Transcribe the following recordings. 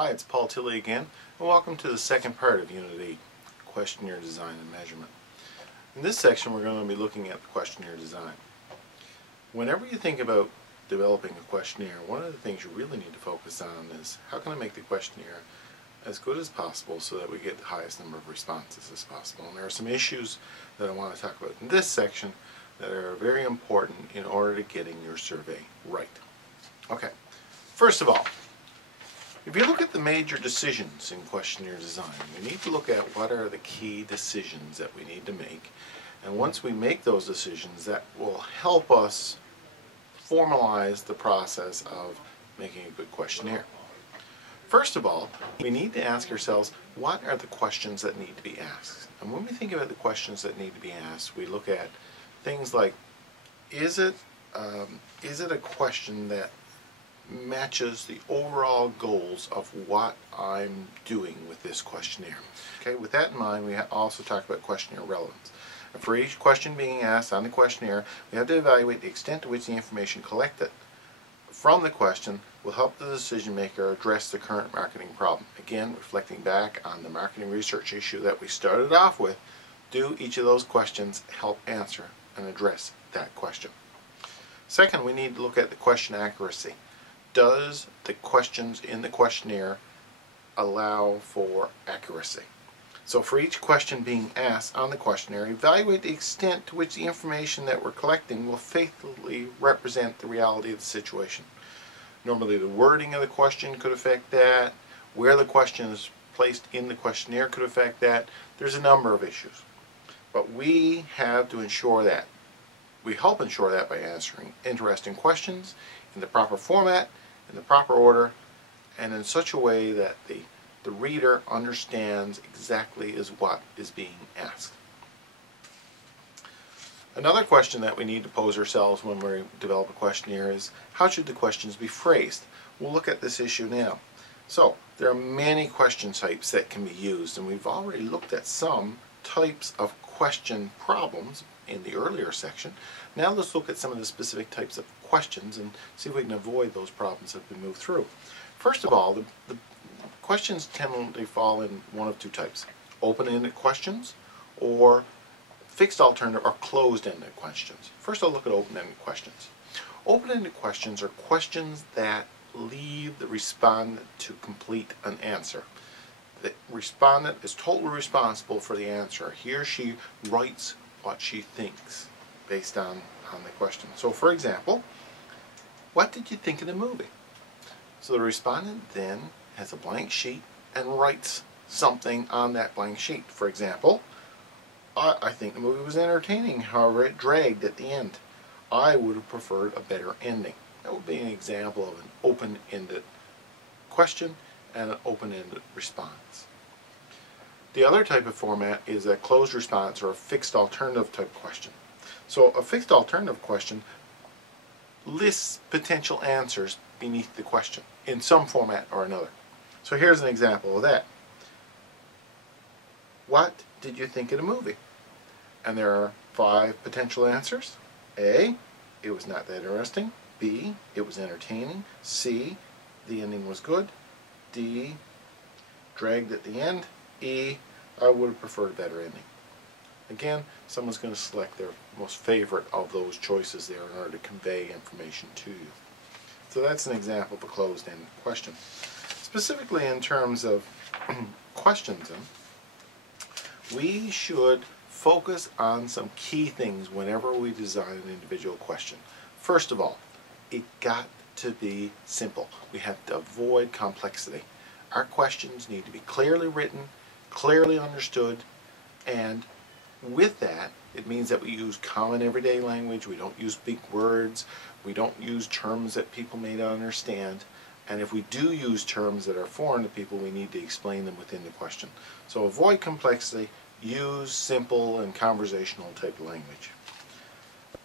Hi, it's Paul Tilley again, and welcome to the second part of Unit 8, Questionnaire Design and Measurement. In this section we're going to be looking at the questionnaire design. Whenever you think about developing a questionnaire, one of the things you really need to focus on is how can I make the questionnaire as good as possible so that we get the highest number of responses as possible. And there are some issues that I want to talk about in this section that are very important in order to getting your survey right. Okay, first of all, if you look at the major decisions in questionnaire design, we need to look at what are the key decisions that we need to make. And once we make those decisions, that will help us formalize the process of making a good questionnaire. First of all, we need to ask ourselves, what are the questions that need to be asked? And when we think about the questions that need to be asked, we look at things like, is it a question that matches the overall goals of what I'm doing with this questionnaire? Okay, with that in mind, we also talk about questionnaire relevance. And for each question being asked on the questionnaire, we have to evaluate the extent to which the information collected from the question will help the decision maker address the current marketing problem. Again, reflecting back on the marketing research issue that we started off with, do each of those questions help answer and address that question? Second, we need to look at the question accuracy. Does the questions in the questionnaire allow for accuracy? So for each question being asked on the questionnaire, evaluate the extent to which the information that we're collecting will faithfully represent the reality of the situation. Normally the wording of the question could affect that, where the question is placed in the questionnaire could affect that. There's a number of issues. But we have to ensure that. We help ensure that by answering interesting questions in the proper format, in the proper order, and in such a way that the reader understands exactly what is being asked. Another question that we need to pose ourselves when we develop a questionnaire is, how should the questions be phrased? We'll look at this issue now. So, there are many question types that can be used, and we've already looked at some types of question problems in the earlier section. Now let's look at some of the specific types of questions and see if we can avoid those problems as we move through. First of all, the questions tend to fall in one of two types: open-ended questions or fixed alternative or closed-ended questions. First I'll look at open-ended questions. Open-ended questions are questions that leave the respondent to complete an answer. The respondent is totally responsible for the answer. He or she writes what she thinks based on the question. So for example, what did you think of the movie? So the respondent then has a blank sheet and writes something on that blank sheet. For example, I think the movie was entertaining, however it dragged at the end. I would have preferred a better ending. That would be an example of an open-ended question and an open-ended response. The other type of format is a closed response or a fixed alternative type question. So a fixed alternative question lists potential answers beneath the question in some format or another. So here's an example of that. What did you think of the movie? And there are 5 potential answers. A, it was not that interesting. B, it was entertaining. C, the ending was good. D, dragged at the end. E, I would have preferred a better ending. Again, someone's going to select their most favorite of those choices there in order to convey information to you. So that's an example of a closed-ended question. Specifically in terms of questions, we should focus on some key things whenever we design an individual question. First of all, it got to be simple. We have to avoid complexity. Our questions need to be clearly written, clearly understood, and with that, it means that we use common everyday language. We don't use big words. We don't use terms that people may not understand. And if we do use terms that are foreign to people, we need to explain them within the question. So avoid complexity. Use simple and conversational type of language.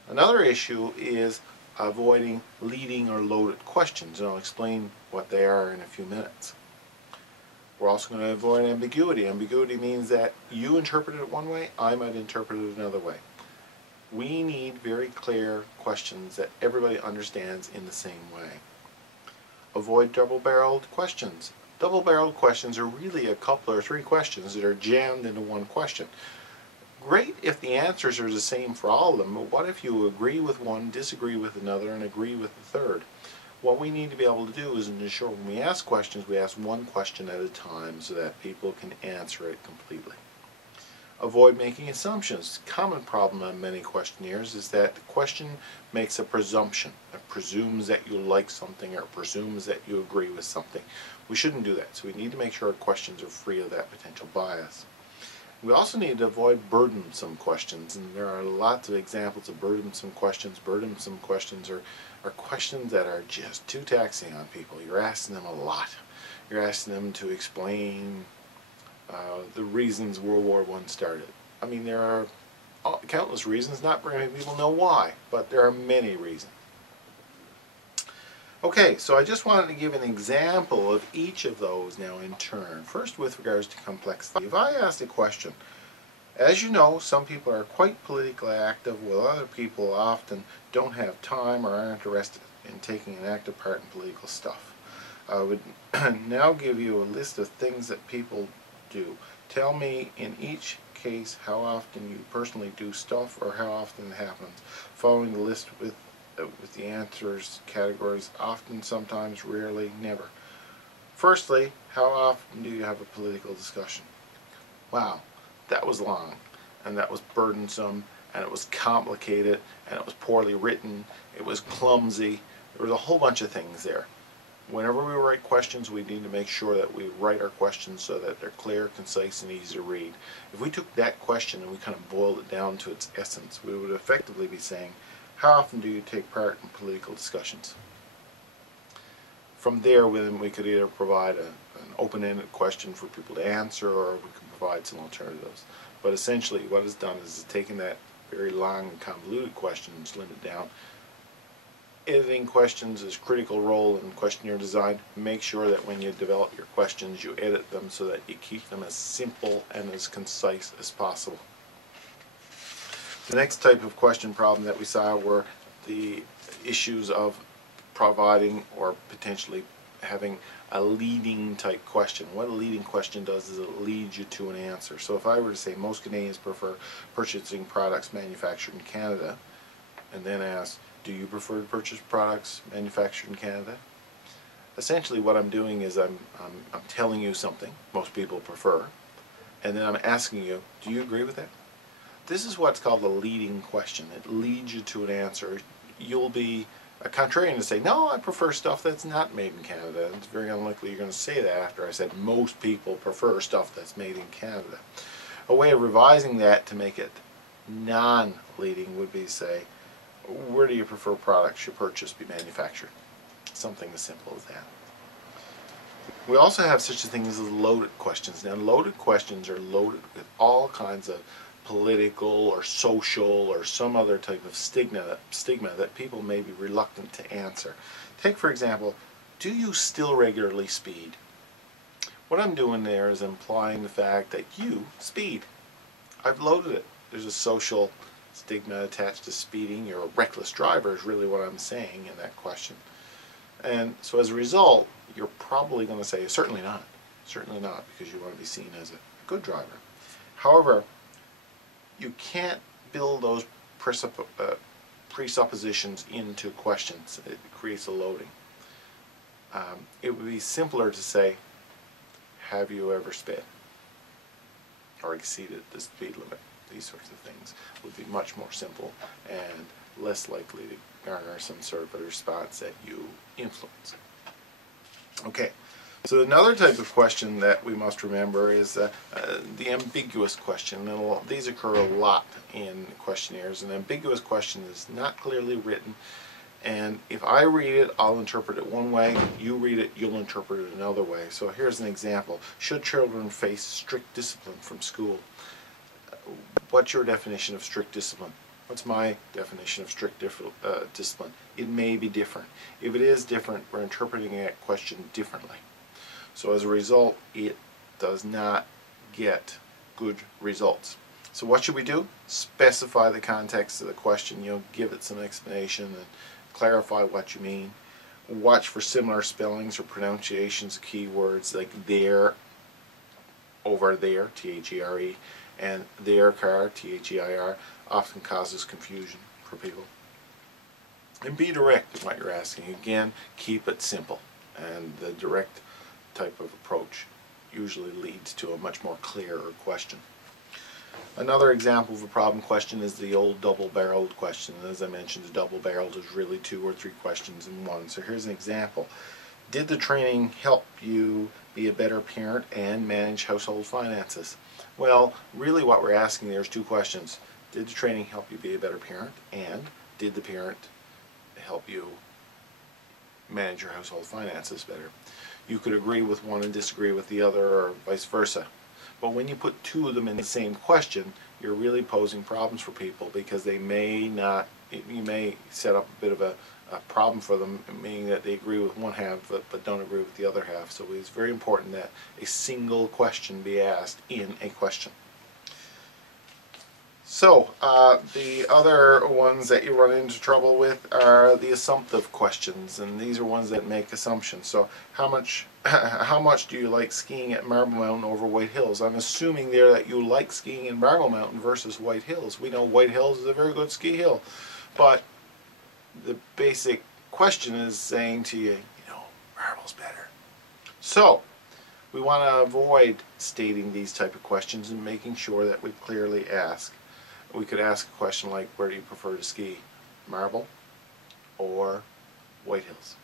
Another issue is avoiding leading or loaded questions, and I'll explain what they are in a few minutes. We're also going to avoid ambiguity. Ambiguity means that you interpret it one way, I might interpret it another way. We need very clear questions that everybody understands in the same way. Avoid double-barreled questions. Double-barreled questions are really a couple or three questions that are jammed into one question. Great if the answers are the same for all of them, but what if you agree with one, disagree with another, and agree with the third? What we need to be able to do is ensure when we ask questions, we ask one question at a time so that people can answer it completely. Avoid making assumptions. Common problem on many questionnaires is that the question makes a presumption. It presumes that you like something or presumes that you agree with something. We shouldn't do that, so we need to make sure our questions are free of that potential bias. We also need to avoid burdensome questions, and there are lots of examples of burdensome questions. Burdensome questions are questions that are just too taxing on people. You're asking them a lot. You're asking them to explain the reasons World War I started. I mean, there are countless reasons. Not very many people know why, but there are many reasons. Okay, so I just wanted to give an example of each of those now in turn. First, with regards to complexity. If I asked a question, as you know, some people are quite politically active, while other people often don't have time or aren't interested in taking an active part in political stuff. I would now give you a list of things that people do. Tell me in each case how often you personally do stuff or how often it happens. Following the list with the answers categories: often, sometimes, rarely, never. Firstly, how often do you have a political discussion? Wow, that was long, and that was burdensome, and it was complicated, and it was poorly written, it was clumsy. There was a whole bunch of things there. Whenever we write questions, we need to make sure that we write our questions so that they're clear, concise, and easy to read. If we took that question and we kind of boiled it down to its essence, we would effectively be saying, how often do you take part in political discussions? From there, we could either provide an open-ended question for people to answer, or we can provide some alternatives. But essentially, what it's done is it's taken that very long and convoluted question and slimmed it down. Editing questions is a critical role in questionnaire design. Make sure that when you develop your questions, you edit them so that you keep them as simple and as concise as possible. The next type of question problem that we saw were the issues of providing or potentially having a leading type question. What a leading question does is it leads you to an answer. So if I were to say most Canadians prefer purchasing products manufactured in Canada, and then ask, do you prefer to purchase products manufactured in Canada? Essentially what I'm doing is I'm telling you something most people prefer, and then I'm asking you, do you agree with that? This is what's called a leading question. It leads you to an answer. You'll be a contrarian to say, no, I prefer stuff that's not made in Canada. It's very unlikely you're going to say that after I said most people prefer stuff that's made in Canada. A way of revising that to make it non-leading would be say, where do you prefer products you purchase be manufactured? Something as simple as that. We also have such a thing as loaded questions. Now, loaded questions are loaded with all kinds of political or social or some other type of stigma that people may be reluctant to answer. Take, for example, do you still regularly speed? What I'm doing there is implying the fact that you speed. I've loaded it. There's a social stigma attached to speeding. You're a reckless driver is really what I'm saying in that question. And so as a result, you're probably going to say, certainly not, because you want to be seen as a good driver. However, you can't build those presuppositions into questions. It creates a loading. It would be simpler to say, have you ever sped or exceeded the speed limit? These sorts of things would be much more simple and less likely to garner some sort of a response that you influence. Okay, so another type of question that we must remember is the ambiguous question. And these occur a lot in questionnaires. An ambiguous question is not clearly written, and if I read it, I'll interpret it one way. You read it, you'll interpret it another way. So here's an example. Should children face strict discipline from school? What's your definition of strict discipline? What's my definition of strict discipline? It may be different. If it is different, we're interpreting that question differently. So as a result, it does not get good results. So what should we do? Specify the context of the question, give it some explanation and clarify what you mean. Watch for similar spellings or pronunciations of keywords like there, over there, T-H-E-R-E, and their car, T-H-E-I-R, often causes confusion for people. And be direct in what you're asking. Again, keep it simple, and the direct type of approach usually leads to a much more clearer question. Another example of a problem question is the old double-barreled question. As I mentioned, the double-barreled is really 2 or 3 questions in one. So here's an example. Did the training help you be a better parent and manage household finances? Well, really what we're asking there is 2 questions. Did the training help you be a better parent? And did the parent help you manage your household finances better? You could agree with one and disagree with the other, or vice versa. But when you put 2 of them in the same question, you're really posing problems for people, because they may not, you may set up a bit of a problem for them, meaning that they agree with one half but don't agree with the other half. So it's very important that a single question be asked in a question. So the other ones that you run into trouble with are the assumptive questions, and these are ones that make assumptions. So how much do you like skiing at Marble Mountain over White Hills? I'm assuming there that you like skiing in Marble Mountain versus White Hills. We know White Hills is a very good ski hill, but the basic question is saying to you, Marble's better. So we want to avoid stating these type of questions and making sure that we clearly ask. We could ask a question like, where do you prefer to ski? Marble or White Hills?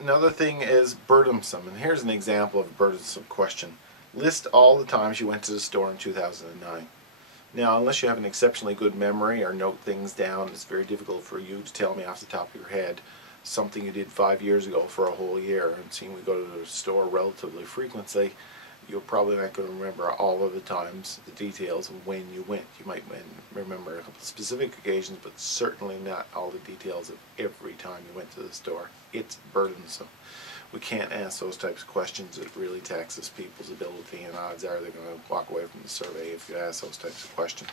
Another thing is burdensome, and here's an example of a burdensome question. List all the times you went to the store in 2009. Now, unless you have an exceptionally good memory or note things down, it's very difficult for you to tell me off the top of your head something you did 5 years ago for a whole year. And seeing we go to the store relatively frequently, you're probably not going to remember all of the times, the details of when you went. You might remember a couple of specific occasions, but certainly not all the details of every time you went to the store. It's burdensome. We can't ask those types of questions. It really taxes people's ability, and odds are they're going to walk away from the survey if you ask those types of questions.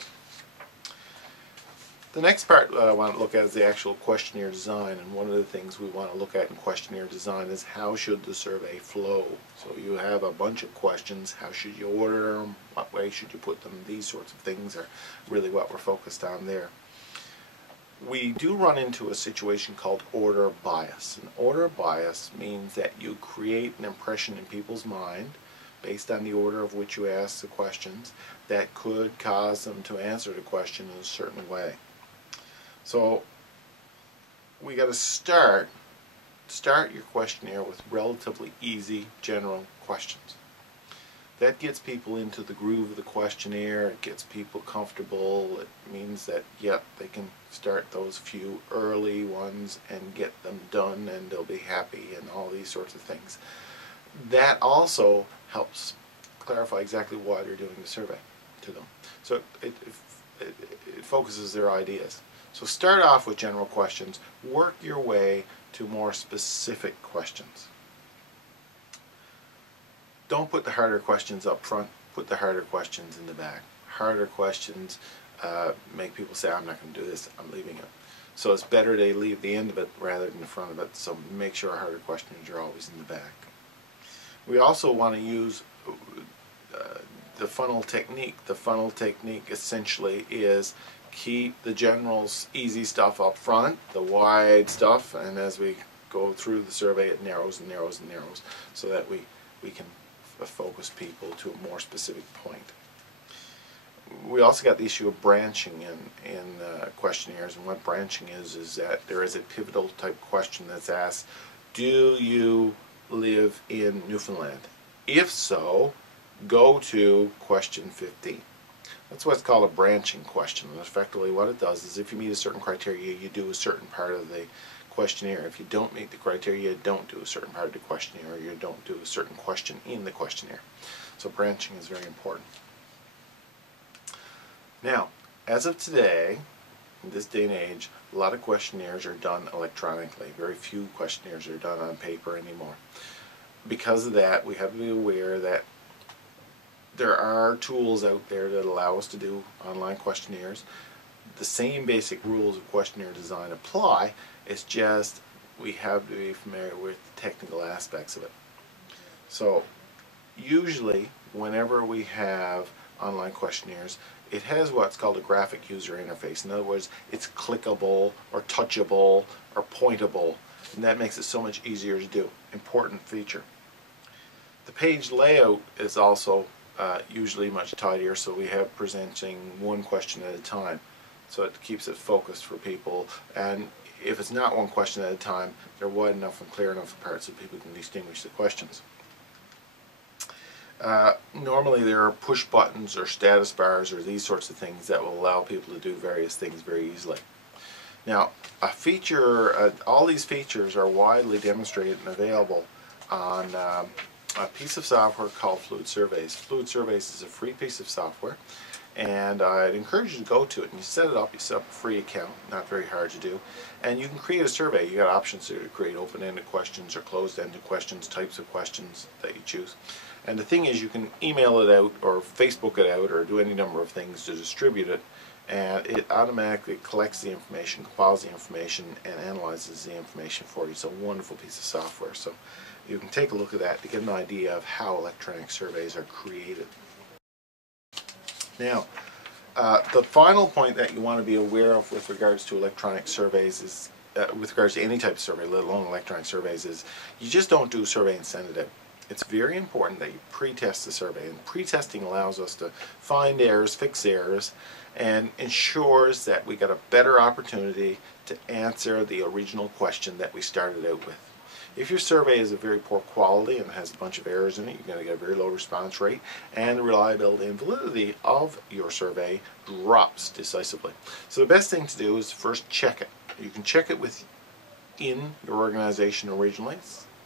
The next part I want to look at is the actual questionnaire design, and one of the things we want to look at in questionnaire design is how should the survey flow. So you have a bunch of questions. How should you order them? What way should you put them? These sorts of things are really what we're focused on there. We do run into a situation called order bias. And order bias means that you create an impression in people's mind based on the order of which you ask the questions that could cause them to answer the question in a certain way. So we got to start your questionnaire with relatively easy general questions. That gets people into the groove of the questionnaire. It gets people comfortable. It means that, yep, they can start those few early ones and get them done, and they'll be happy, and all these sorts of things. That also helps clarify exactly why they're doing the survey to them. So it focuses their ideas. So start off with general questions. Work your way to more specific questions. Don't put the harder questions up front. Put the harder questions in the back. Harder questions make people say, I'm not going to do this, I'm leaving it. So it's better they leave the end of it rather than the front of it. So make sure harder questions are always in the back. We also want to use the funnel technique. The funnel technique essentially is keep the generals easy stuff up front, the wide stuff, and as we go through the survey it narrows and narrows and narrows so that we can focus people to a more specific point. We also got the issue of branching in questionnaires, and what branching is that there is a pivotal type question that's asked, do you live in Newfoundland? If so, go to question 15. That's what's called a branching question, and effectively what it does is if you meet a certain criteria, you do a certain part of the questionnaire. If you don't meet the criteria, you don't do a certain part of the questionnaire, or you don't do a certain question in the questionnaire. So branching is very important. Now, as of today, in this day and age, a lot of questionnaires are done electronically. Very few questionnaires are done on paper anymore. Because of that, we have to be aware that there are tools out there that allow us to do online questionnaires. The same basic rules of questionnaire design apply, It's just we have to be familiar with the technical aspects of it. So usually whenever we have online questionnaires, it has what's called a graphic user interface. In other words, it's clickable or touchable or pointable, and that makes it so much easier to do. Important feature. The page layout is also usually much tidier, so we have presenting one question at a time, so it keeps it focused for people. And if it's not one question at a time, they're wide enough and clear enough apart so people can distinguish the questions. Normally there are push buttons or status bars or these sorts of things that will allow people to do various things very easily. Now, a feature, all these features are widely demonstrated and available on a piece of software called Fluid Surveys. Fluid Surveys is a free piece of software, and I'd encourage you to go to it and you set it up. You set up a free account, not very hard to do, and you can create a survey. You got options there to create open-ended questions or closed-ended questions, types of questions that you choose. And the thing is, you can email it out or Facebook it out or do any number of things to distribute it, and it automatically collects the information, compiles the information, and analyzes the information for you. It's a wonderful piece of software. So you can take a look at that to get an idea of how electronic surveys are created. Now, the final point that you want to be aware of with regards to electronic surveys is, with regards to any type of survey, let alone electronic surveys, is you just don't do a survey and send it out. It's very important that you pre-test the survey, and pre-testing allows us to find errors, fix errors, and ensures that we got a better opportunity to answer the original question that we started out with. If your survey is of very poor quality and has a bunch of errors in it, you're going to get a very low response rate, and the reliability and validity of your survey drops decisively. So the best thing to do is first check it. You can check it within your organization originally,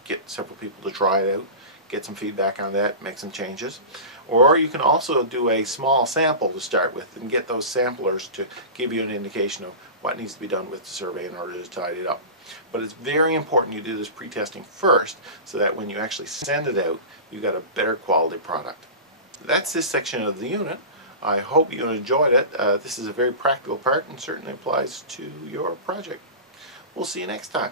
get several people to try it out, get some feedback on that, make some changes. Or you can also do a small sample to start with and get those samplers to give you an indication of what needs to be done with the survey in order to tidy it up. But it's very important you do this pre-testing first so that when you actually send it out, you got a better quality product. That's this section of the unit. I hope you enjoyed it. This is a very practical part and certainly applies to your project. We'll see you next time.